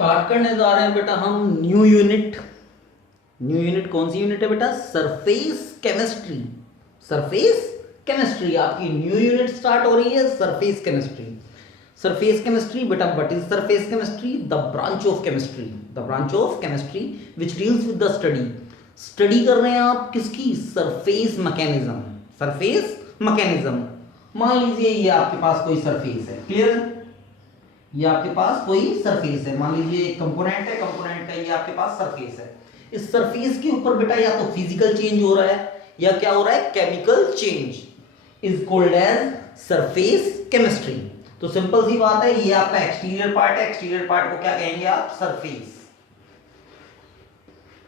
Start करने जा रहे हैं बेटा हम न्यू यूनिट। न्यू यूनिट कौन सी यूनिट है बेटा? Surface chemistry. सरफेस केमिस्ट्री आपकी न्यू यूनिट स्टार्ट हो रही है, सरफेस केमिस्ट्री। सरफेस केमिस्ट्री बेटा, what is surface chemistry? The branch of chemistry, the branch of chemistry which deals with the study. Study कर रहे हैं आप किसकी? Surface mechanism. Surface mechanism. मान लीजिए ये आपके पास कोई सरफेस है, क्लियर? ये आपके पास कोई सरफेस है, मान लीजिए एक कंपोनेंट है, कंपोनेंट का ये आपके पास सरफेस है। इस सरफेस के ऊपर बेटा या तो फिजिकल चेंज हो रहा है या क्या हो रहा है? Chemical change, is called as surface chemistry. तो सिंपल सी बात है, ये आपका एक्सटीरियर पार्ट है, एक्सटीरियर पार्ट को क्या कहेंगे आप? सरफेस।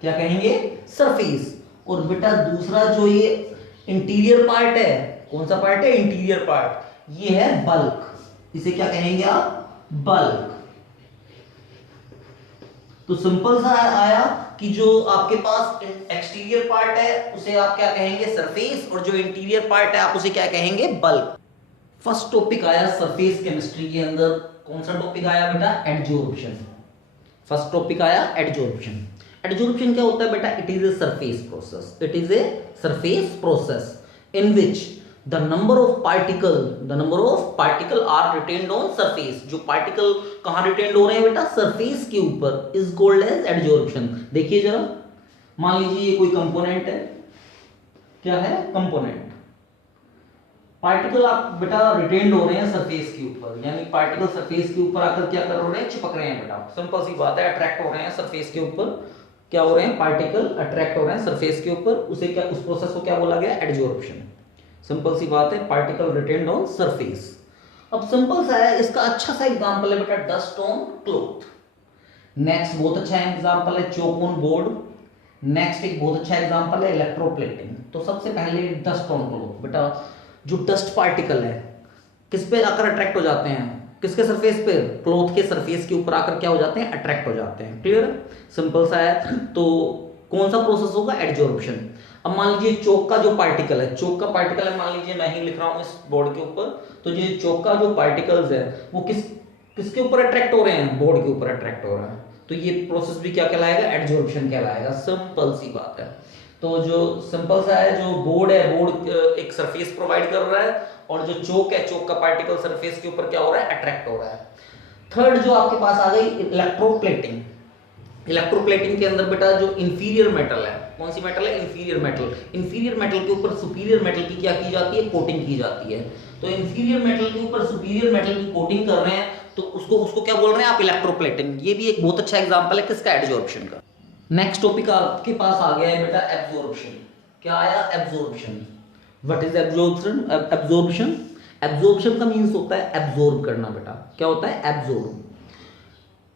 क्या कहेंगे? सरफेस। और बेटा दूसरा जो ये इंटीरियर पार्ट है, कौन सा पार्ट है? इंटीरियर पार्ट, ये है बल्क। इसे क्या कहेंगे आप? बल्क। तो सिंपल सा आया कि जो आपके पास एक्सटीरियर पार्ट है उसे आप क्या कहेंगे? सरफेस, और जो इंटीरियर पार्ट है आप उसे क्या कहेंगे? बल्क। फर्स्ट टॉपिक आया सरफेस केमिस्ट्री के अंदर, कौन सा टॉपिक आया बेटा? एडजॉर्प्शन। फर्स्ट टॉपिक आया एडजॉर्प्शन। एडजॉर्प्शन क्या होता है बेटा? It is a surface process, it is a surface process in which the number of particle are retained on surface। जो पार्टिकल कहां रिटेन्ड हो रहे हैं बेटा? सरफेस के ऊपर, is called as adsorption। देखिए जरा, मान लीजिए ये कोई कंपोनेंट है, क्या है? कंपोनेंट। पार्टिकल आप बेटा रिटेन्ड हो रहे हैं सरफेस के ऊपर, यानी पार्टिकल सरफेस के ऊपर आकर क्या कर रहे हैं? चिपक रहे हैं बेटा। सिंपल सी बात है, अट्रैक्ट हो रहे हैं सरफेस के ऊपर। क्या हो रहे हैं? पार्टिकल अट्रैक्ट हो रहे हैं सरफेस के ऊपर। उसे क्या, उस प्रोसेस को क्या बोला गया? एडजॉर्प्शन। सिंपल सी बात है, पार्टिकल रिटेन्ड ऑन सरफेस। अब सिंपल सा है, इसका अच्छा सा एग्जांपल है बेटा डस्ट ऑन क्लॉथ। नेक्स्ट बहुत अच्छा एग्जांपल है चॉक ऑन बोर्ड। नेक्स्ट एक बहुत अच्छा एग्जांपल है इलेक्ट्रोप्लेटिंग। तो सबसे पहले डस्ट ऑन क्लॉथ। बेटा जो डस्ट पार्टिकल है किस पे आकर अट्रैक्ट हो जाते हैं? किसके सरफेस पे? क्लॉथ के सरफेस के ऊपर आकर क्या हो जाते हैं? अट्रैक्ट हो जाते हैं। क्लियर? सिंपल सा है। तो कौन सा प्रोसेस होगा? एडजॉर्प्शन। अब मान लीजिए चौक का जो पार्टिकल है, चौक का पार्टिकल है, मान लीजिए मैं ही लिख रहा हूं इस बोर्ड के ऊपर, तो ये चौक का जो पार्टिकल्स है वो किसके ऊपर अट्रैक्ट हो रहे हैं? बोर्ड के ऊपर अट्रैक्ट हो रहा है। तो ये प्रोसेस भी क्या कहलाएगा? एडजॉर्प्शन कहलाएगा। सिंपल सी बात है। तो जो सिंपल सा है, जो बोर्ड है, बोर्ड एक सरफेस प्रोवाइड कर रहा है, और जो चौक है, चौक का पार्टिकल सरफेस के ऊपर क्या हो रहा है? अट्रैक्ट हो रहा है। थर्ड जो आपके पास आ गई इलेक्ट्रोप्लेटिंग। इलेक्ट्रोप्लेटिंग के अंदर बेटा जो इंफीरियर मेटल है, कौन सी मेटल है? Inferior metal. इंफीरियर मेटल के ऊपर सुपीरियर मेटल की क्या की जाती है? कोटिंग की जाती है। तो इंफीरियर मेटल के ऊपर सुपीरियर मेटल की कोटिंग कर रहे हैं, तो उसको उसको क्या बोल रहे हैं आप? इलेक्ट्रोप्लेटिंग। ये भी एक बहुत अच्छा एग्जांपल है किसका? एडजॉर्प्शन का। नेक्स्ट टॉपिक आपके पास आ गया है बेटा एब्जॉर्प्शन। क्या आया? Absorption. What is absorption? Absorption, absorption का मींस होता है एब्जॉर्ब करना बेटा। क्या होता है? Absorb.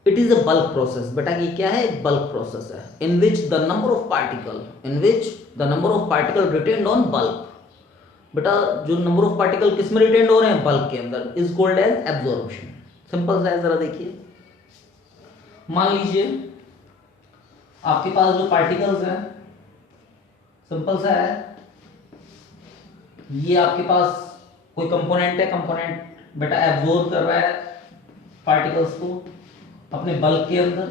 It is a bulk process. बेटा ये क्या है? एक बल्क प्रोसेस है, in which the number of particle retained on bulk. बेटा जो नंबर ऑफ पार्टिकल किस में रिटेन्ड हो रहे हैं? बल्क के अंदर, is called as absorption. Simple सा है, जरा देखिए। मान लीजिए आपके पास जो पार्टिकल्स हैं, सिंपल सा है, ये आपके पास कोई कंपोनेंट है, कंपोनेंट बेटा एब्जॉर्ब कर रहा है पार्टिकल्स को अपने बल्क के अंदर।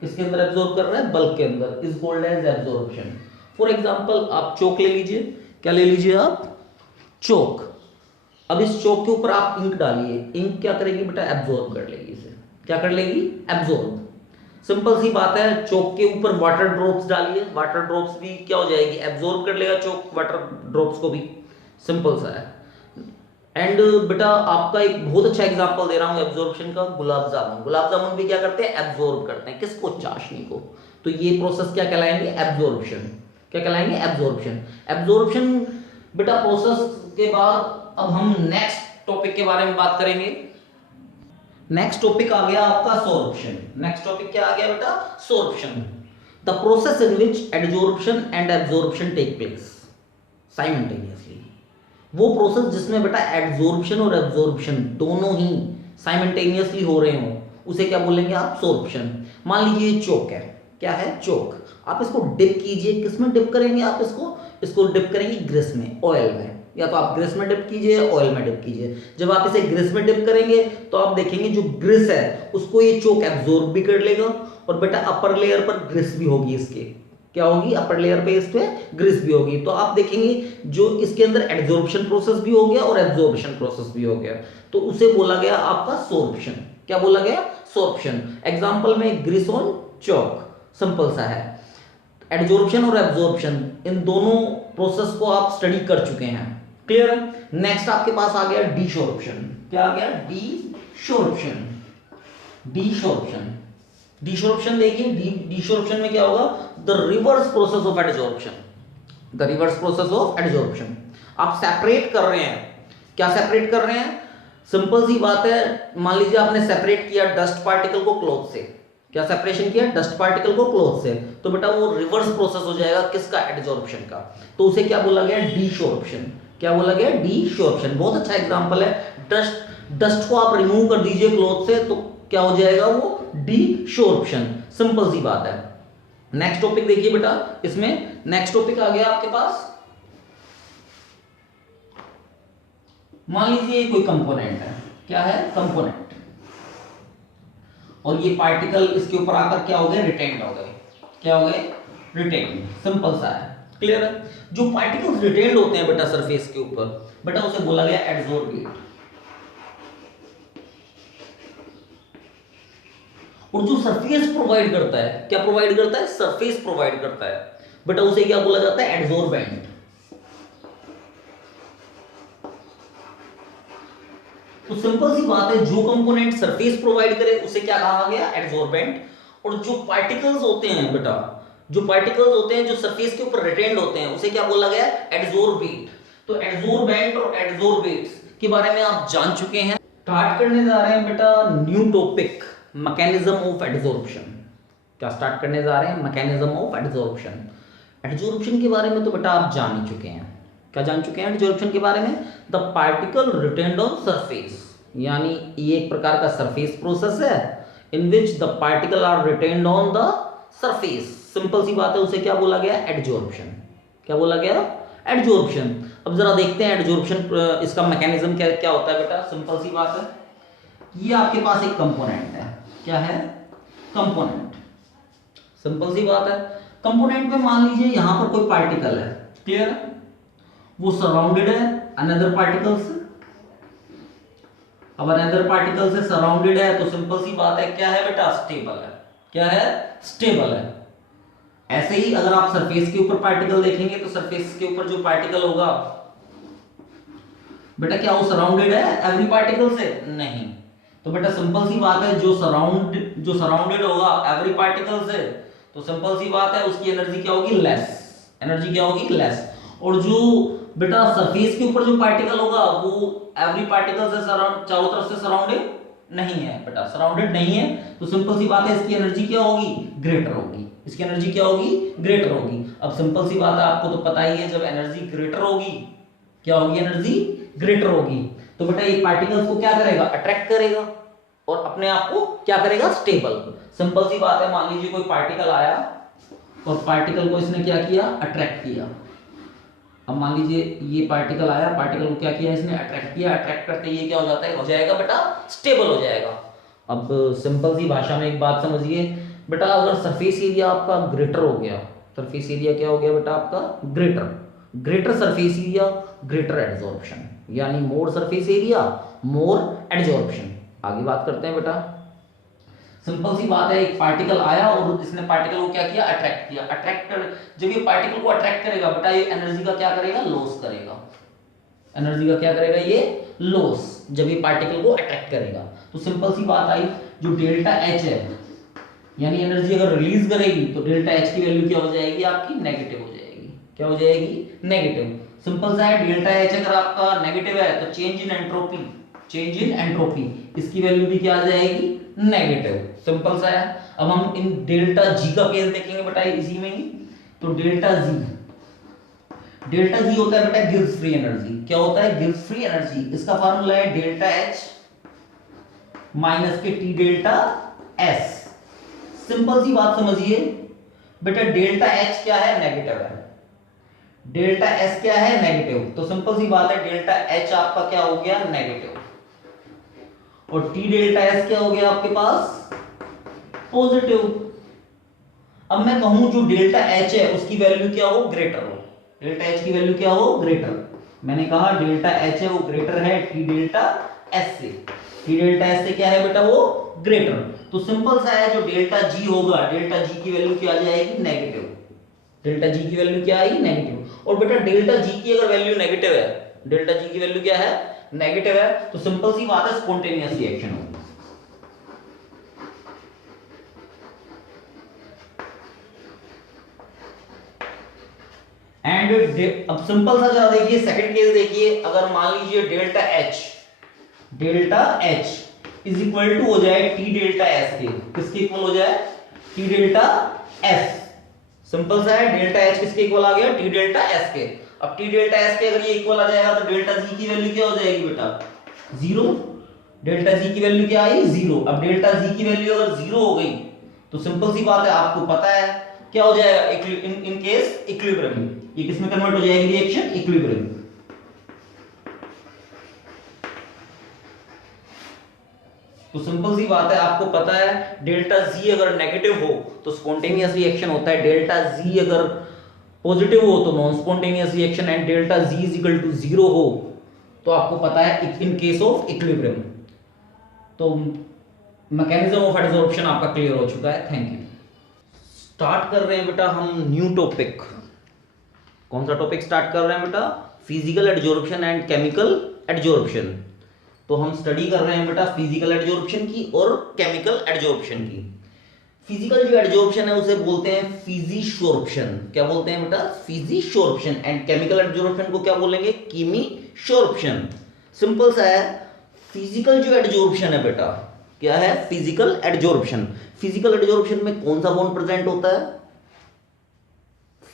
किसके अंदर एब्जॉर्ब कर रहा है? बल्क के अंदर, is called as absorption. For example आप चौक ले लीजिए। क्या ले लीजिए आप? चौक। अब इस चौक के ऊपर आप इंक डालिए, इंक क्या करेगी बेटा? एब्जॉर्ब कर लेगी इसे। क्या कर लेगी? एब्जॉर्ब। सिंपल सी बात है, चौक के ऊपर वाटर ड्रॉप्स डालिए, वाटर ड्रॉप्स भी क्या हो जाएगी? एब्जॉर्ब कर लेगा चौक वाटर ड्रॉप्स को भी। सिंपल सा है। एंड बेटा आपका एक बहुत अच्छा एग्जांपल दे रहा हूं एब्जॉर्प्शन का, गुलाब जामुन। गुलाब जामुन भी क्या करते हैं? एब्जॉर्ब करते हैं। किसको? चाशनी को। तो ये प्रोसेस क्या कहलाएंगे? एब्जॉर्प्शन। क्या कहलाएंगे? एब्जॉर्प्शन। एब्जॉर्प्शन बेटा प्रोसेस के बाद अब हम नेक्स्ट टॉपिक के बारे में बात करेंगे। नेक्स्ट टॉपिक आ गया आपका सोर्प्शन। नेक्स्ट टॉपिक क्या आ गया बेटा? Sorption. The process in which adsorption and absorption take place simultaneously. वो प्रोसेस जिसमें बेटा एडजॉर्प्शन और एब्जॉर्प्शन दोनों ही साइमल्टेनियसली हो रहे हो, उसे क्या बोलेंगे आप? सोर्प्शन। मान लीजिए चौक है, क्या है? चौक। आप इसको डिप कीजिए, किसमें डिप करेंगे आप इसको? इसको डिप करेंगे ग्रीस में, ऑयल में, या तो आप ग्रिस में डिप कीजिए या ऑयल में डिप कीजिए। जब आप इसे ग्रिस में डिप करेंगे तो आप देखेंगे जो ग्रिस है उसको ये चोक एब्जॉर्ब भी कर लेगा और बेटा अपर लेयर पर ग्रिस भी होगी इसके, क्या होगी, अपर लेयर पे इस पे ग्रिस भी होगी। तो आप देखेंगे जो इसके अंदर एड्सॉर्प्शन प्रोसेस भी हो गया और एब्जॉर्प्शन प्रोसेस भी हो गया, तो उसे बोला गया आपका सोर्प्शन। क्या बोला गया, सोर्प्शन। एग्जांपल में ग्रिस ऑन चॉक, सिंपल सा है। एड्सॉर्प्शन और एब्जॉर्प्शन इन दोनों प्रोसेस को आप स्टडी कर चुके हैं, क्लियर है। नेक्स्ट आपके पास आ गया डीसॉर्प्शन। क्या आ गया, डीसॉर्प्शन। डीसॉर्प्शन, डीसॉर्प्शन देखिए, डीसॉर्प्शन में क्या होगा, the reverse process of adsorption, the reverse process of adsorption. आप सेपरेट कर रहे हैं, क्या सेपरेट कर रहे हैं, सिंपल सी बात है, मान लीजिए आपने सेपरेट किया डस्ट पार्टिकल को क्लॉथ से, क्या सेपरेशन किया, डस्ट पार्टिकल को क्लॉथ से, तो बेटा वो रिवर्स प्रोसेस हो जाएगा किसका, एडसॉर्प्शन का, तो उसे क्या बोला गया, डीसॉर्प्शन। क्या बोला गया, डीसॉर्प्शन। बहुत अच्छा एग्जांपल है, डस्ट को आप रिमूव कर दीजिए क्लॉथ से तो क्या हो जाएगा, वो डीसॉर्प्शन, सिंपल सी बात है। नेक्स्ट टॉपिक देखिए बेटा, इसमें नेक्स्ट टॉपिक आ गया आपके पास, मान लीजिए कोई कंपोनेंट है, क्या है, कंपोनेंट, और ये पार्टिकल इसके ऊपर आकर क्या हो गए, रिटेन्ड हो गए, क्या हो गए, रिटेन्ड, सिंपल सा है, क्लियर है। जो पार्टिकल्स रिटेन्ड होते हैं बेटा सरफेस के ऊपर, बेटा उसे बोला गया एडसॉर्बेट। और जो सरफेस प्रोवाइड करता है, क्या प्रोवाइड करता है, सरफेस प्रोवाइड करता है, बेटा उसे क्या बोला जाता है, एडसॉर्बेंट। तो सिंपल सी बात है, जो कंपोनेंट सरफेस प्रोवाइड करे उसे क्या कहा गया, एडसॉर्बेंट। और जो पार्टिकल्स होते हैं बेटा, जो पार्टिकल्स होते हैं जो सरफेस के ऊपर रिटेन्ड होते हैं उसे क्या बोला गया, एडसॉर्बेट। तो एडसॉर्बेंट और एडसॉर्बेट्स के बारे में आप जान चुके हैं। स्टार्ट करने जा रहे हैं बेटा new topic, mechanism of adsorption. क्या स्टार्ट करने जा रहे हैं, मैकेनिज्म ऑफ एडसॉर्प्शन। एडसॉर्प्शन के बारे में तो बेटा आप जान ही चुके हैं, क्या जान चुके हैं एडसॉर्प्शन के बारे में, the particle retained on surface, यानी ये एक प्रकार का सरफेस प्रोसेस है in which the particle are retained on the surface, simple सी बात है, उसे क्या बोला गया, एडसॉर्प्शन। क्या बोला गया, एडसॉर्प्शन। अब जरा देखते हैं एडसॉर्प्शन इसका मैकेनिज्म क्या क्या होता है बेटा, सिंपल सी बात है, ये आपके पास एक कंपोनेंट है, क्या है, कंपोनेंट, सिंपल सी बात है। कंपोनेंट में मान लीजिए यहां पर कोई पार्टिकल है, क्लियर है, वो सराउंडेड है अनदर पार्टिकल से। अब अनदर पार्टिकल से सराउंडेड है तो सिंपल सी बात है, क्या है बेटा, स्टेबल है, क्या है, स्टेबल है। ऐसे ही अगर आप सरफेस के ऊपर पार्टिकल देखेंगे तो सरफेस के ऊपर जो पार्टिकल होगा बेटा क्या वो सराउंडेड है एवरी पार्टिकल से, नहीं, तो बेटा सिंपल सी बात है, जो सराउंडेड होगा एवरी पार्टिकल से, तो सिंपल सी बात है उसकी एनर्जी क्या होगी, लेस, एनर्जी क्या होगी, लेस। और जो बेटा सरफेस के ऊपर जो पार्टिकल होगा वो एवरी पार्टिकल से चारों तरफ से सराउंडेड नहीं है बेटा, सराउंडेड नहीं है, तो सिंपल सी बात है इसकी एनर्जी क्या होगी, ग्रेटर होगी, इसकी एनर्जी क्या होगी, ग्रेटर होगी। अब सिंपल सी बात है, आपको तो पता ही है जब एनर्जी ग्रेटर होगी, क्या होगी, एनर्जी ग्रेटर होगी, तो बेटा ये पार्टिकल्स को क्या करेगा, अट्रैक्ट करेगा और अपने आप को क्या करेगा, स्टेबल। सिंपल सी बात है, मान लीजिए कोई पार्टिकल आया और पार्टिकल को इसने क्या किया, अट्रैक्ट किया। अब मान लीजिए ये पार्टिकल आया, पार्टिकल को क्या किया, इसने अट्रैक्ट किया, अट्रैक्ट करते ये क्या हो जाता है, हो जाएगा बेटा, स्टेबल हो जाएगा। अब सिंपल सी भाषा में एक बात समझिए बेटा, अगर सरफेस एरिया आपका ग्रेटर हो गया, सरफेस एरिया क्या हो गया बेटा आपका, greater surface area greater adsorption, यानी मोर सरफेस एरिया मोर एडसॉर्प्शन। आगे बात करते हैं बेटा, सिंपल सी बात है, एक पार्टिकल आया और इसने पार्टिकल को क्या किया, अट्रैक्ट किया। जब ये पार्टिकल को अट्रैक्ट करेगा बेटा ये एनर्जी का क्या करेगा, लॉस करेगा, एनर्जी का क्या करेगा, ये लॉस, जब ये पार्टिकल को अट्रैक्ट करेगा। तो सिंपल सी बात आई, जो डेल्टा एच है, यानी एनर्जी अगर रिलीज करेगी तो डेल्टा एच की वैल्यू क्या हो जाएगी, आपकी नेगेटिव हो जाएगी, क्या हो जाएगी, नेगेटिव। सिंपल सा है, डेल्टा एच अगर आपका नेगेटिव है तो चेंज इन एंट्रोपी, इसकी वैल्यू भी क्या आ जाएगी, नेगेटिव, सिंपल सा है। अब हम इन डेल्टा जी का केस देखेंगे बेटा इसी में ही, तो डेल्टा जी होता है बेटा गिब्स फ्री एनर्जी, क्या होता है, गिब्स फ्री एनर्जी, इसका फार्मूला है डेल्टा एच माइनस के टी डेल्टा एस। सिंपल सी बात समझिए बेटा, डेल्टा एच क्या है, नेगेटिव है, डेल्टा एस क्या है, नेगेटिव, तो सिंपल सी बात है डेल्टा एच आपका क्या हो गया, नेगेटिव, और टी डेल्टा एस क्या हो गया आपके पास, पॉजिटिव। अब मैं कहूं जो डेल्टा एच है उसकी वैल्यू क्या हो, ग्रेटर हो, डेल्टा एच की वैल्यू क्या हो, ग्रेटर। मैंने कहा डेल्टा एच है वो ग्रेटर है टी डेल्टा एस से, टी डेल्टा एस से क्या है बेटा, वो ग्रेटर। तो सिंपल सा है, जो डेल्टा जी होगा, डेल्टा जी की वैल्यू क्या आ जाएगी, नेगेटिव, डेल्टा जी की वैल्यू क्या आई, नेगेटिव। और बेटा डेल्टा जी की अगर वैल्यू नेगेटिव है, डेल्टा जी की वैल्यू क्या है, नेगेटिव है, तो सिंपल सी बात है स्पॉन्टेनियस रिएक्शन होगी। एंड अब सिंपल सा जरा देखिए, सेकंड केस देखिए, अगर मान लीजिए delta H is equal to हो जाए टी डेल्टा एस के, किसके इक्वल हो जाए, टी डेल्टा एस। सिंपल सा है, डेल्टा एच किसके इक्वल आ गया, टी डेल्टा एस के। अब टी डेल्टा एस के अगर ये इक्वल आ जाएगा तो डेल्टा जी की वैल्यू क्या हो जाएगी बेटा, जीरो, डेल्टा जी की वैल्यू क्या आई, जीरो। अब डेल्टा जी की वैल्यू अगर जीरो हो गई तो सिंपल सी बात है, आपको पता है क्या हो जाएगा, इन केस इक्विलिब्रियम, ये किस में कन्वर्ट हो जाएगी रिएक्शन, इक्विलिब्रियम। तो सिंपल सी बात है, आपको पता है डेल्टा जी अगर नेगेटिव हो तो स्पॉन्टेनियस रिएक्शन होता है, डेल्टा जी अगर पॉजिटिव हो तो non spontaneous reaction, and delta G is equal to zero हो तो आपको पता है इन केस ऑफ इक्विलिब्रियम। तो मैकेनिज्म ऑफ एडसॉर्प्शन आपका क्लियर हो चुका है, थैंक यू। स्टार्ट कर रहे हैं बेटा हम न्यू टॉपिक। कौन सा टॉपिक स्टार्ट कर रहे हैं बेटा, physical adsorption and chemical adsorption. तो हम स्टडी कर रहे हैं बेटा फिजिकल एडजॉर्प्शन की और केमिकल एडजॉर्प्शन की। फिजिकल जो एडजॉर्प्शन है उसे बोलते हैं फिजिशोर्प्शन, क्या बोलते हैं बेटा, फिजिशोर्प्शन, एंड केमिकल एडजॉर्प्शन को क्या बोलेंगे, कीमीशोर्प्शन। सिंपल सा है, फिजिकल जो एडजॉर्प्शन है बेटा, क्या है, फिजिकल एडजॉर्प्शन। फिजिकल एडजॉर्प्शन में कौन सा बॉन्ड प्रेजेंट होता है,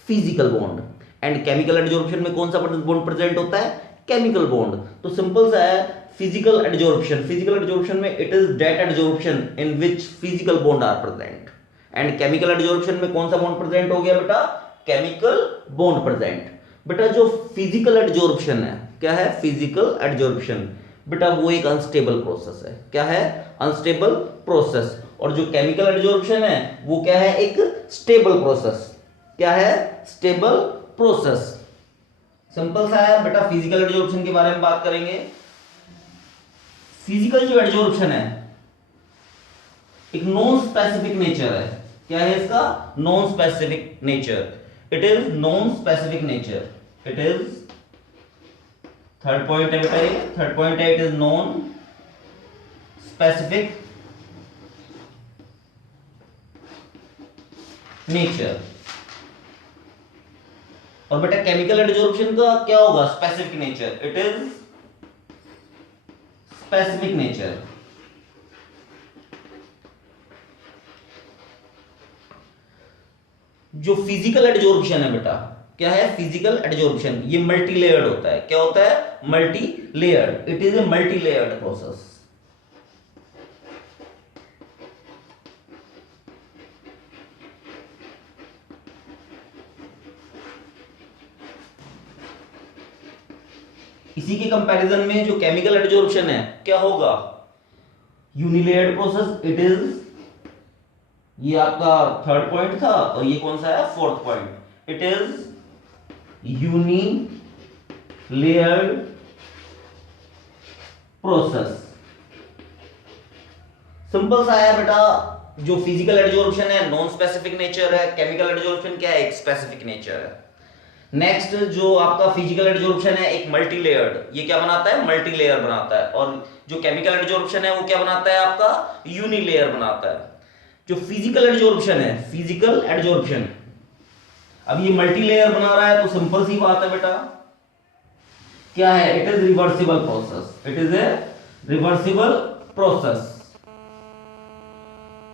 physical bond. And chemical adsorption में कौन सा बॉन्ड प्रेजेंट होता है, केमिकल बॉन्ड। तो सिंपल सा है, फिजिकल एडजॉर्प्शन में it is that adsorption in which physical bond are present. And chemical adsorption में कौन सा बॉन्ड प्रेजेंट हो गया बेटा, केमिकल बॉन्ड प्रेजेंट। बेटा जो फिजिकल एडजॉर्प्शन है, क्या है, फिजिकल एडजॉर्प्शन, बेटा वो एक अनस्टेबल प्रोसेस है, क्या है, अनस्टेबल प्रोसेस। और जो केमिकल एडजॉर्प्शन है वो क्या है, एक स्टेबल प्रोसेस, क्या है, स्टेबल प्रोसेस। सिंपल सा है बेटा, फिजिकल एडजॉर्प्शन के बारे में बात करेंगे। फिजिकल जो एडजॉर्प्शन है एक नॉन स्पेसिफिक नेचर है, क्या है इसका, non specific nature, it is non specific nature, it is, third point है बेटा, ये थर्ड पॉइंट है, it is non specific nature. और बेटा केमिकल एडजॉर्प्शन का क्या होगा, specific nature, it is specific nature. जो फिजिकल एडजॉर्प्शन है बेटा, क्या है, फिजिकल एडजॉर्प्शन, ये मल्टी लेयर्ड होता है, क्या होता है, multi layered, it is a multi layered process. इसी के कंपैरिजन में जो केमिकल एडजॉर्प्शन है क्या होगा, यूनिलेयर्ड प्रोसेस, इट इज, ये आपका थर्ड पॉइंट था और ये कौन सा है, fourth point, it is unilayered process. Simple सा है बेटा, जो फिजिकल एडजॉर्प्शन है नॉन स्पेसिफिक नेचर है, केमिकल एडजॉर्प्शन क्या है, एक स्पेसिफिक नेचर है। नेक्स्ट जो आपका फिजिकल एडजॉर्प्शन है एक मल्टी लेयर्ड, ये क्या बनाता है, मल्टी लेयर बनाता है। और जो केमिकल एडजॉर्प्शन है वो क्या बनाता है, आपका यूनी लेयर बनाता है। जो फिजिकल एडजॉर्प्शन है, फिजिकल एडजॉर्प्शन, अब ये मल्टी लेयर बना रहा है तो सिंपल सी बात है बेटा, क्या है, it is reversible process, it is a reversible process.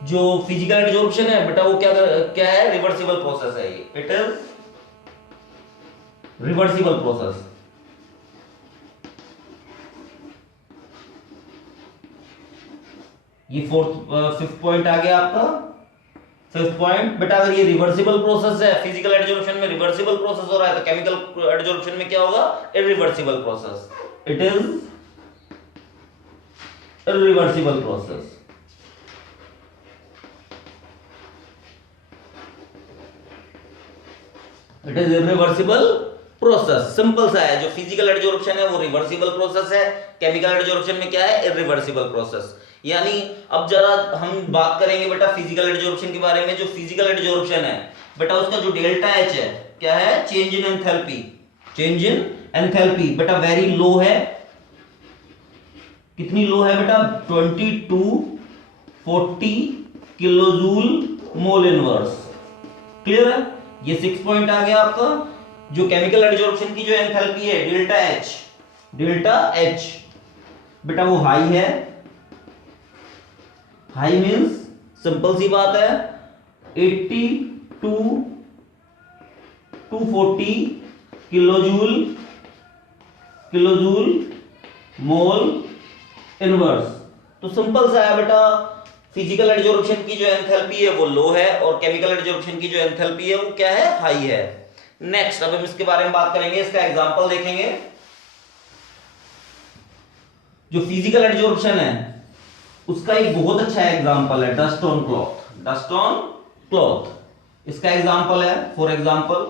जो फिजिकल एडजॉर्प्शन है बेटा वो क्या है, रिवर्सिबल प्रोसेस है, ये इट इज रिवर्सिबल प्रोसेस। ये फिफ्थ पॉइंट आ गया आपका फिफ्थ पॉइंट बेटा, अगर ये रिवर्सिबल प्रोसेस है, फिजिकल एडजॉर्प्शन में रिवर्सिबल प्रोसेस हो रहा है, तो केमिकल एडजॉर्प्शन में क्या होगा? Irreversible process. It is irreversible process. It is irreversible process. Simple सा है, जो फिजिकल एडजॉर्प्शन है वो रिवर्सिबल प्रोसेस है, केमिकल एडजॉर्प्शन में क्या है? Irreversible process. यानी अब जरा हम बात करेंगे बेटा फिजिकल एडजॉर्प्शन के बारे में। जो फिजिकल एडजॉर्प्शन है बेटा, उसका जो डेल्टा एच है क्या है? Change in enthalpy. Change in enthalpy बेटा वेरी लो है। कितनी लो है बेटा? 2240 किलोजूल मोल इनवर्स। क्लियर है? ये 6 पॉइंट आ गया आपका। जो केमिकल एडजॉर्प्शन की जो एंथैल्पी है डेल्टा एच, डेल्टा एच बेटा वो हाई है। हाई मींस सिंपल सी बात है 80 to 240 kilojoule kilojoule mole inverse. तो सिंपल सा है बेटा, फिजिकल एडजॉर्प्शन की जो एंथैल्पी है वो लो है और केमिकल एडजॉर्प्शन की जो एंथैल्पी है वो क्या है? हाई है। नेक्स्ट अब हम इसके बारे में बात करेंगे, इसका एग्जांपल देखेंगे। जो फिजिकल एडजॉर्प्शन है उसका एक बहुत अच्छा एग्जांपल है dust on cloth. Dust on cloth इसका एग्जांपल है। For example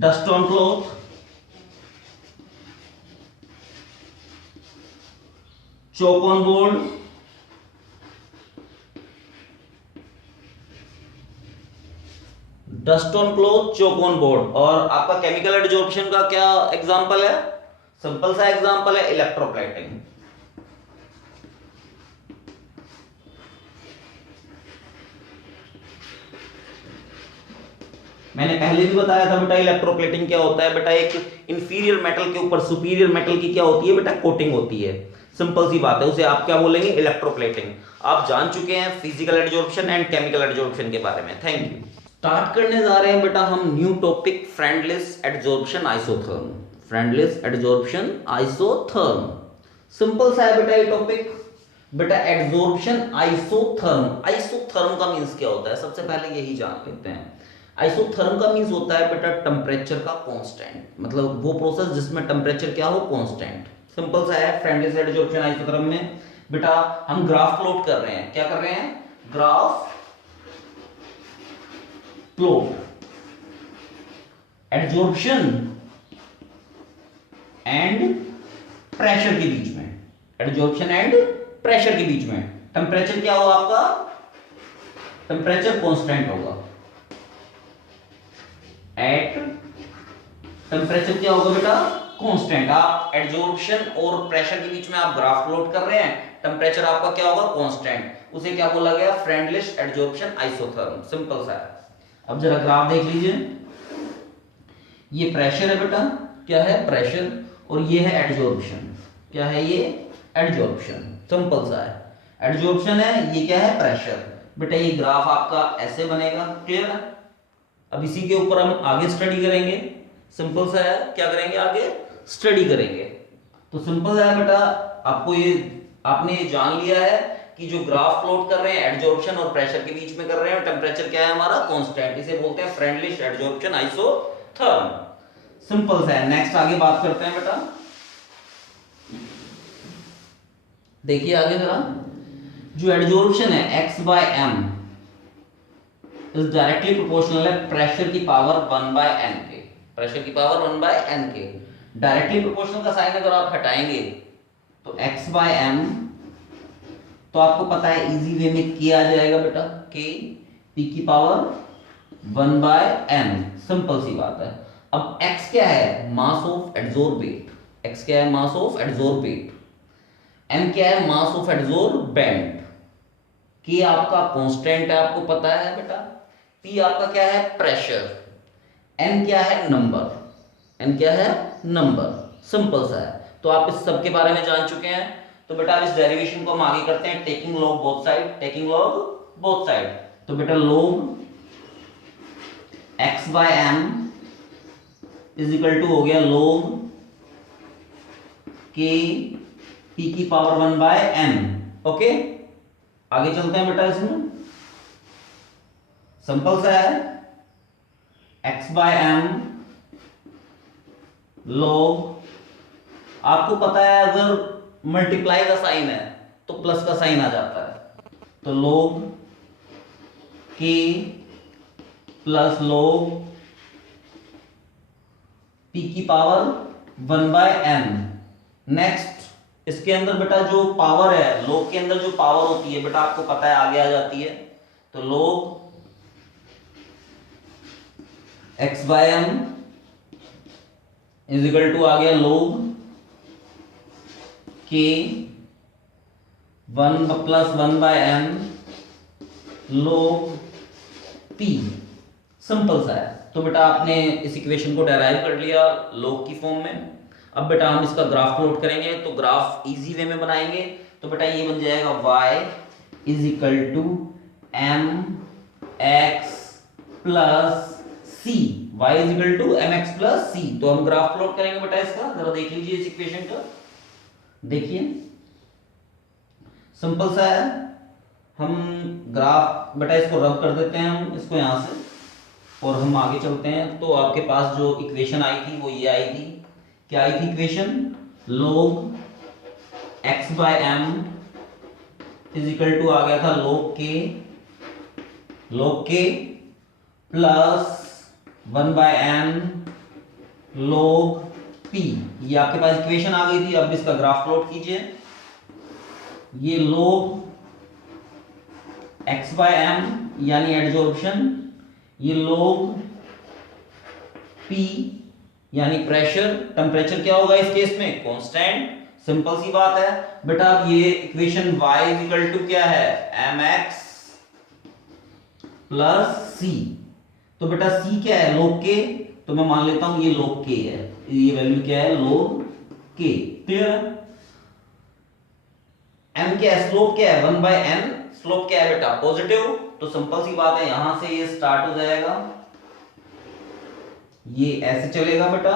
dust on cloth, chalk on board, dust on cloth, chalk on board. और आपका केमिकल एडजॉर्प्शन का क्या एग्जांपल है? सिंपल सा एग्जांपल है इलेक्ट्रोप्लेटिंग। मैंने पहले भी बताया था बेटा इलेक्ट्रोप्लेटिंग क्या होता है। बेटा एक इंफीरियर मेटल के ऊपर सुपीरियर मेटल की क्या होती है बेटा? कोटिंग होती है। सिंपल सी बात है, उसे आप क्या बोलेंगे? इलेक्ट्रोप्लेटिंग। आप जान चुके हैं physical adsorption and chemical adsorption के बारे में। Thank you. स्टार्ट करने जा रहे हैं बेटा हम new topic, Freundlich adsorption isotherm. Freundlich adsorption isotherm. Simple सा है बेटा ये टॉपिक। बेटा एडजॉर्प्शन आइसोथर्म, आइसोथर्म का मींस क्या होता है? सबसे पहले यही जान लेते हैं। आइसोथर्म का मींस होता है बेटा टेम्परेचर का कांस्टेंट, मतलब वो प्रोसेस जिसमें टेम्परेचर क्या हो? कांस्टेंट। सिंपल सा है। फ्रेंडलेस एडजॉर्प्शन आइसोथर्म में बेटा हम ग्राफ प्लॉट कर रहे हैं। क्या कर रहे हैं? Graph plot. Adsorption and pressure के बीच में, एडजॉर्प्शन एंड प्रेशर के बीच में टेम्परेचर क्या होगा आपका? टेम्परेचर कांस्टेंट होगा। एट टेम्परेचर क्या होगा बेटा? कांस्टेंट। आप एडजॉर्प्शन और प्रेशर के बीच में आप ग्राफ प्लॉट कर रहे हैं, टेम्परेचर आपका क्या होगा? कांस्टेंट। उसे क्या बोला गया? फ्रेंडलेस एडजॉर्प्शन आइसोथर्म। सिंपल सा है। अब जरा ग्राफ देख लीजिए। ये प्रेशर है बेटा, क्या है? प्रेशर। और ये है एडजॉर्प्शन। क्या है ये? एडजॉर्प्शन। सिंपल सा है। एडजॉर्प्शन है, ये क्या है? प्रेशर। बेटा ये ग्राफ आपका ऐसे बनेगा। क्लियर है? अब इसी के ऊपर हम आगे स्टडी करेंगे। सिंपल सा है, क्या करेंगे? आगे स्टडी करेंगे। तो सिंपल है बेटा, आपको ये आपने ये जान लिया है कि जो ग्राफ प्लॉट कर रहे हैं एडजॉर्प्शन और प्रेशर के बीच में कर रहे हैं, टेम्परेचर क्या है हमारा? कांस्टेंट। इसे बोलते हैं फ्रेंडलिश एडजॉर्प्शन आइसोथर्म। सिंपल सा है। नेक्स्ट आगे बात करते हैं बेटा। देखिए आगे जरा, जो एडजॉर्प्शन है x by m is directly proportional है प्रेशर की पावर 1 बाय n के। प्रेशर की पावर 1 बाय n के। डायरेक्टली प्रोपोर्शनल का साइन अगर आप हटाएंगे तो x बाय m, तो आपको पता है इजी वे में k आ जाएगा बेटा, k p की पावर 1 बाय n। सिंपल सी बात है। अब x क्या है? Mass of adsorbate. x क्या है? Mass of adsorbate. m क्या है? Mass of adsorbent. k आपका कांस्टेंट है, आपको पता है बेटा। p आपका क्या है? प्रेशर। n क्या है? नंबर। n क्या है? नंबर। सिंपल सा है। तो आप इस सब के बारे में जान चुके हैं। तो बेटा अब इस डेरिवेशन को हम आगे करते हैं, taking log both side. Taking log both side. तो बेटा log x by m is equal to हो गया log k p की पावर 1 बाय n। ओके, आगे चलते हैं बेटा इसमें। सिंपल सा है, x बाय एम log, आपको पता है अगर मल्टीप्लाई का साइन है तो प्लस का साइन आ जाता है, तो log k plus log p की पावर 1 बाय n। नेक्स्ट इसके अंदर बेटा जो पावर है, log के अंदर जो पावर होती है बेटा आपको पता है आगे आ जाती है, तो log x by m is equal to आ गया log k 1 plus 1 by m log p। Simple सा है। तो बेटा आपने इस इक्वेशन को डेराइव कर लिया log की फॉर्म में। अब बेटा हम इसका ग्राफ प्लॉट करेंगे, तो ग्राफ इजी वे में बनाएंगे। तो बेटा ये बन जाएगा y is equal to m x plus c, y is equal to m x plus c. तो हम ग्राफ प्लॉट करेंगे बेटा इसका, जरा देख लीजिए इस इक्वेशन का। देखिए सिंपल सा है, हम ग्राफ बेटा इसको रब कर देते हैं हम इसको यहां से, और हम आगे चलते हैं। तो आपके पास जो इक्वेशन आई थी वो ये आई थी, क्या आई थी equation, log x by m is equal to आ गया था log k plus 1 by n log p। ये आपके पास इक्वेशन आ गई थी। अब इसका ग्राफ प्लॉट कीजिए। ये log x बाय m यानी एडजॉर्प्शन, ये log p यानी प्रेशर। टेम्परेचर क्या होगा इस केस में, कांस्टेंट। सिंपल सी बात है बेटा। अब ये equation y is equal to क्या है, mx प्लस c। तो बेटा c क्या है, log k। तो मैं मान लेता हूं ये log k है, ये वैल्यू क्या है, log k। क्लियर है। m क्या है, स्लोप क्या है, 1 बाय n। स्लोप क्या है बेटा, पॉजिटिव। तो सिंपल सी बात है, यहां से ये स्टार्ट हो जाएगा, ये ऐसे चलेगा बेटा,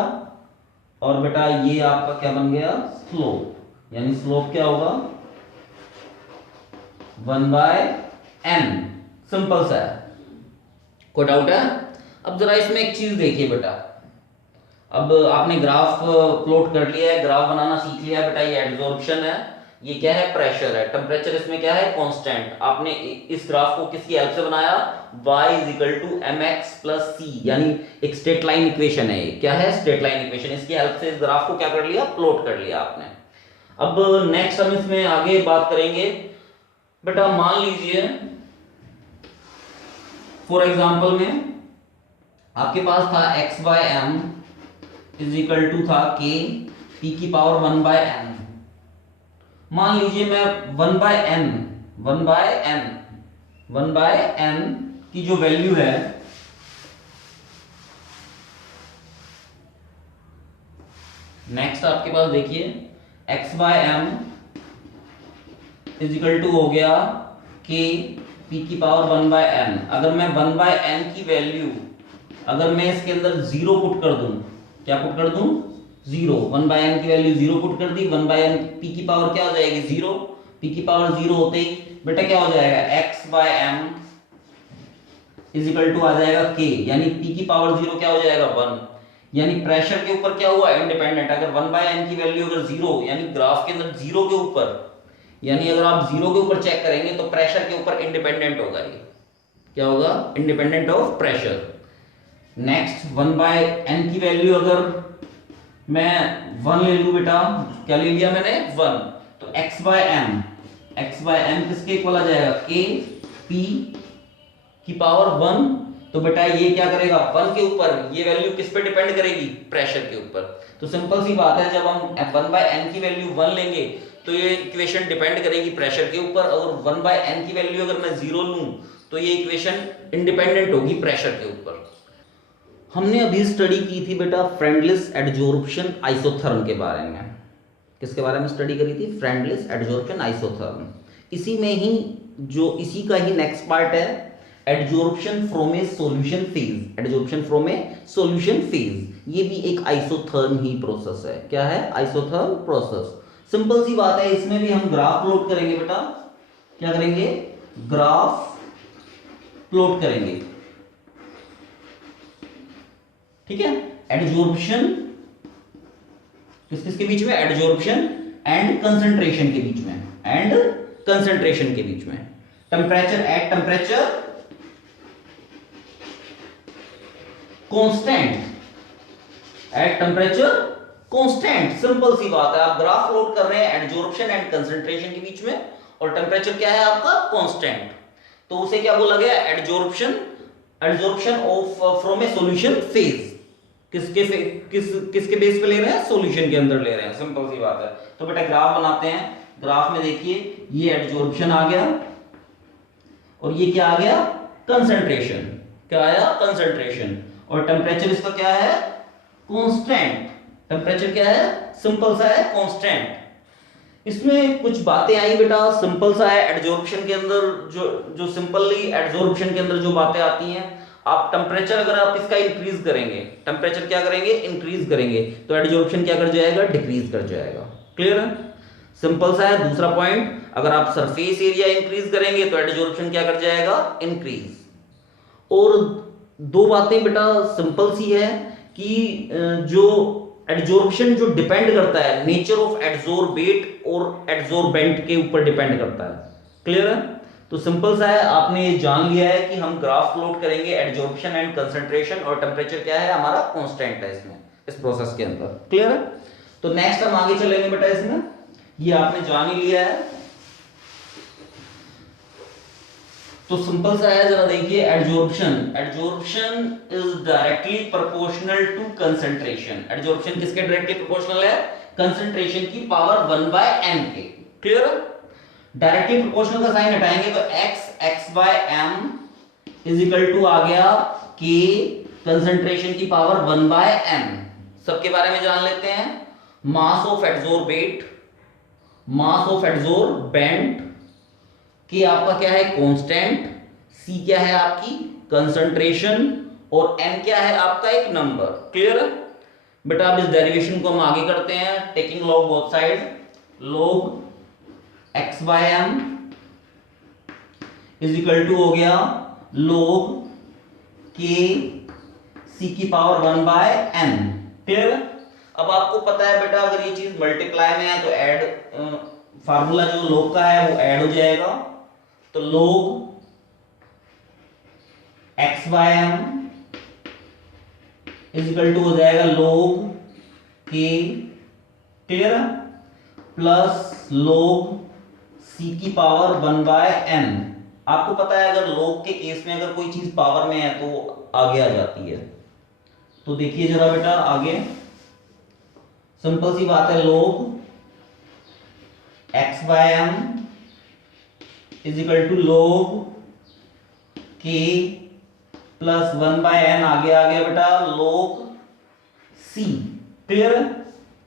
और बेटा ये आपका क्या बन गया, स्लोप। यानी स्लोप क्या होगा, 1 बाय n। सिंपल सा है, कोई डाउट है। अब जरा इसमें एक चीज देखिए बेटा, अब आपने ग्राफ प्लॉट कर लिया है, ग्राफ बनाना सीख लिया है बेटा। ये एडजॉर्प्शन है, ये क्या है, प्रेशर है। टेम्परेचर इसमें क्या है, कांस्टेंट। आपने इस ग्राफ को किसकी हेल्प से बनाया, y is equal to m x plus c, यानी एक स्ट्रेट लाइन इक्वेशन है। ये क्या है, स्ट्रेट लाइन इक्वेशन। इसकी हेल्प से इस ग्राफ को क्या कर लिया, प्लॉट कर लिया आपने। अब नेक्स्ट हम इसमें आगे बात करेंगे बेटा। मान लीजिए फॉर एग्जांपल में आपके पास था x by m is equal to था k p की पावर 1 बाय n। मान लीजिए मैं 1 बाय n की जो वैल्यू है, नेक्स्ट आपके पास देखिए x by m is equal to हो गया k p की पावर 1 बाय n। अगर मैं 1 बाय n की वैल्यू, अगर मैं इसके अंदर 0 पुट कर दूं, क्या पुट कर दूं, 0। 1 बाय n की वैल्यू 0 पुट कर दी, 1 बाय n p की पावर क्या हो जाएगी, 0। p की पावर 0 होते ही बेटा क्या हो जाएगा, x by m is equal to आ जाएगा k, यानी p की पावर 0 क्या हो जाएगा, 1। यानी प्रेशर के ऊपर क्या हुआ, इंडिपेंडेंट। अगर 1 बाय n की वैल्यू अगर 0, यानी ग्राफ के अंदर 0 के ऊपर, यानी अगर आप 0 के ऊपर चेक करेंगे तो प्रेशर के ऊपर इंडिपेंडेंट होगा। ये क्या होगा, independent of pressure. Next 1 by n की वैल्यू अगर मैं 1 ले लूं बेटा, क्या ले लिया मैंने, 1। तो x बाय m किसके इक्वल आ जाएगा, k p की पावर 1। तो बेटा ये क्या करेगा, 1 के ऊपर, ये वैल्यू किस पे डिपेंड करेगी, प्रेशर के ऊपर। तो सिंपल सी बात है, जब हम 1 बाय n की वैल्यू 1 लेंगे तो ये इक्वेशन डिपेंड करेगी प्रेशर के ऊपर। अगर 1 बाय n की वैल्यू अगर मैं 0 लूं तो ये इक्वेशन इंडिपेंडेंट होगी प्रेशर के ऊपर। हमने अभी स्टडी की थी बेटा फ्रेंडलिस एडजॉर्प्शन आइसोथर्म के बारे में। किसके बारे में स्टडी करी थी, फ्रेंडलिस एडजॉर्प्शन आइसोथर्म। इसी में ही जो इसी का ही नेक्स्ट पार्ट है, adsorption from A solution phase. Adsorption from A solution phase, ये भी एक आइसोथर्म ही प्रोसेस है। क्या है, आइसोथर्म प्रोसेस। सिंपल सी बात है, इसमें भी हम ग्राफ प्लॉट करेंगे बेटा। क्या करेंगे, ग्राफ प्लॉट करेंगे। ठीक है, एडजॉर्प्शन किसके बीच में, एडजॉर्प्शन एंड कंसंट्रेशन के बीच में, एंड कंसंट्रेशन के बीच में। Temperature at temperature constant, at temperature constant, simple सी बात है। आप ग्राफ प्लॉट कर रहे हैं एडजॉर्प्शन एंड कंसंट्रेशन के बीच में, और टेम्परेचर क्या है आपका, कांस्टेंट, तो उसे क्या बोला गया, adsorption of from A solution phase. किसके बेस पे ले रहे हैं, सॉल्यूशन के अंदर ले रहे हैं, सिंपल सी बात है। तो बेटा ग्राफ बनाते हैं, ग्राफ में देखिए ये एडजॉर्प्शन आ गया और ये क्या आ गया, कंसंट्रेशन, क्या आया, कंसंट्रेशन, और टेम्परेचर इसका क्या है, कांस्टेंट। टेम्परेचर क्या है, सिंपल सा है, कांस्टेंट। इसमें कुछ बातें आई बेटा, सिंपल सा है एडजॉर्प्शन के अंदर, जो सिंपली एडजॉर्प्शन के अंदर जो बातें आती हैं, आप टेम्परेचर अगर आप इसका इंक्रीज करेंगे, टेम्परेचर क्या करेंगे, इंक्रीज करेंगे, तो एडजॉर्प्शन क्या कर जाएगा, डिक्रीज कर जाएगा। क्लियर है, सिंपल सा है। दूसरा पॉइंट, अगर आप सरफेस एरिया इंक्रीज करेंगे तो एडजॉर्प्शन क्या कर जाएगा, इंक्रीज। और दो बातें बेटा सिंपल सी है कि जो एडजॉर्प्शन जो डिपेंड करता है नेचर ऑफ एडजॉर्बेट और एडजॉर्बेंट के ऊपर डिपेंड करता है। क्लियर है, तो सिंपल सा है, आपने ये जान लिया है कि हम ग्राफ प्लॉट करेंगे एडजॉर्प्शन एंड कंसंट्रेशन, और टेम्परेचर क्या है हमारा, कांस्टेंट है इसमें, इस प्रोसेस के अंदर। क्लियर है, तो नेक्स्ट हम आगे चलेंगे बेटा इसमें, ये आपने जान ही लिया है। तो सिंपल सा है, जरा देखिए, adsorption is directly proportional to concentration. Adsorption किसके डायरेक्टली प्रोपोर्शनल है, कंसंट्रेशन की पावर 1/m के। क्लियर है, डायरेक्टली प्रोपोर्शनल का साइन हटाएंगे तो x/m इज इक्वल टू आ गया k कंसंट्रेशन की पावर 1/m। सबके बारे में जान लेते हैं, mass of adsorbate, mass of adsorbent, कि आपका क्या है, कांस्टेंट, c क्या है आपकी कंसंट्रेशन, और m क्या है आपका एक नंबर। क्लियर है बेटा, अब इस डेरिवेशन को हम आगे करते हैं, taking log both side, log x/m is equal to हो गया log k c की पावर 1/m। क्लियर, अब आपको पता है बेटा, अगर ये चीज मल्टीप्लाई में है तो ऐड, फार्मूला जो log का है वो ऐड हो जाएगा, तो log x/m is equal to हो जाएगा log k, clear, plus log c की पावर 1/m। आपको पता है अगर log के केस में अगर कोई चीज पावर में है तो आगे आ जाती है। तो देखिए जरा बेटा आगे, सिंपल सी बात है, log x/m is equal to log k plus 1/n, आगे आ गया बेटा log c। क्लियर है,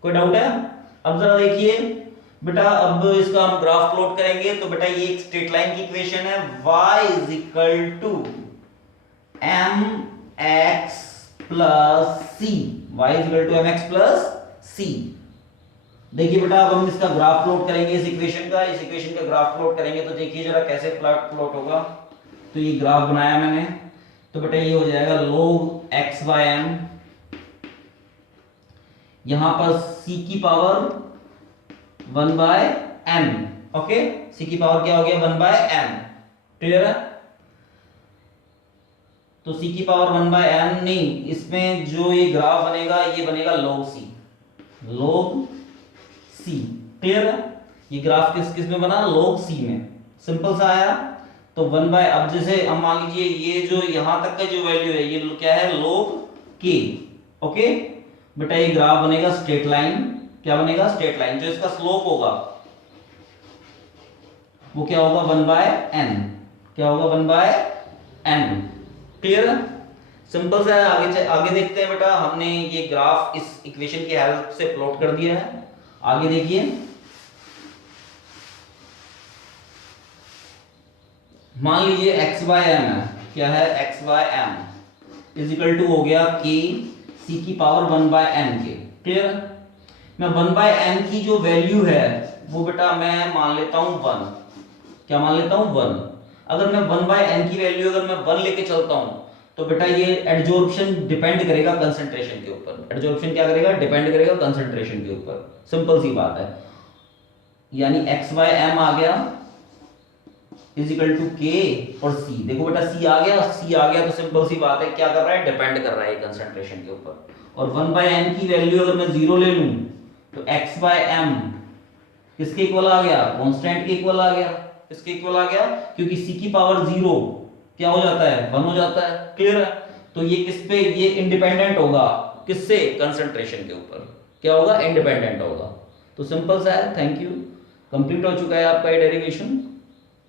कोई डाउट है? अब जरा देखिए बेटा, अब इसका हम ग्राफ प्लॉट करेंगे, तो बेटा ये एक स्ट्रेट लाइन की इक्वेशन है, y is equal to mx plus c, y is equal to mx plus c। देखिए बेटा, अब हम इसका ग्राफ प्लॉट करेंगे, इस इक्वेशन का ग्राफ प्लॉट करेंगे, तो देखिए जरा कैसे प्लॉट होगा। तो ये ग्राफ बनाया मैंने, तो बेटा ये हो जाएगा log x/m, यहां पर c की पावर 1/m, ओके, c की पावर क्या हो गया 1/m। क्लियर है, तो c की पावर 1/m नहीं, इसमें जो ये ग्राफ बनेगा ये बनेगा log c, log c। Clear है, ये ग्राफ किस में बना, log c में, सिंपल सा आया। तो 1/, अब जैसे हम मान लीजिए ये जो यहां तक का जो वैल्यू है ये क्या है, log k, ओके बेटा, ये ग्राफ बनेगा स्ट्रेट लाइन, क्या बनेगा, स्ट्रेट लाइन। जो इसका स्लोप होगा वो क्या होगा 1/n, क्या होगा 1/n। क्लियर है, सिंपल सा है। आगे देखते हैं बेटा, हमने ये ग्राफ इस इक्वेशन की हेल्प से प्लॉट कर दिया है। आगे देखिए, मान लीजिए x/m है, क्या है x/m इज इक्वल टू हो गया k c की पावर 1/n के। क्लियर, मैं 1/n की जो वैल्यू है वो बेटा मैं मान लेता हूं 1, क्या मान लेता हूं 1। अगर मैं 1/n की वैल्यू अगर मैं 1 लेके चलता हूं तो बेटा ये एडजॉर्प्शन डिपेंड करेगा कंसंट्रेशन के ऊपर। एडजॉर्प्शन क्या करेगा? डिपेंड करेगा कंसंट्रेशन के ऊपर। सिंपल सी बात है। यानी x बाय एम आ गया इज इक्वल टू के और c। देखो बेटा c आ गया तो सिंपल सी बात है क्या कर रहा है? डिपेंड कर रहा है कंसंट्रेशन के ऊपर। और 1 बाय m की वैल्यू अगर मैं 0 ले लूं तो x बाय m किसके इक्वल आ गया? कांस्टेंट के इक्वल आ गया। किसके इक्वल आ गया? क्योंकि c की पावर 0 क्या हो जाता है? 1 हो जाता है। क्लियर है? तो ये किस पे? ये इंडिपेंडेंट होगा किससे? कंसंट्रेशन के ऊपर। क्या होगा? इंडिपेंडेंट होगा। तो सिंपल सा है। Thank you. कंप्लीट हो चुका है आपका ये डेरिवेशन।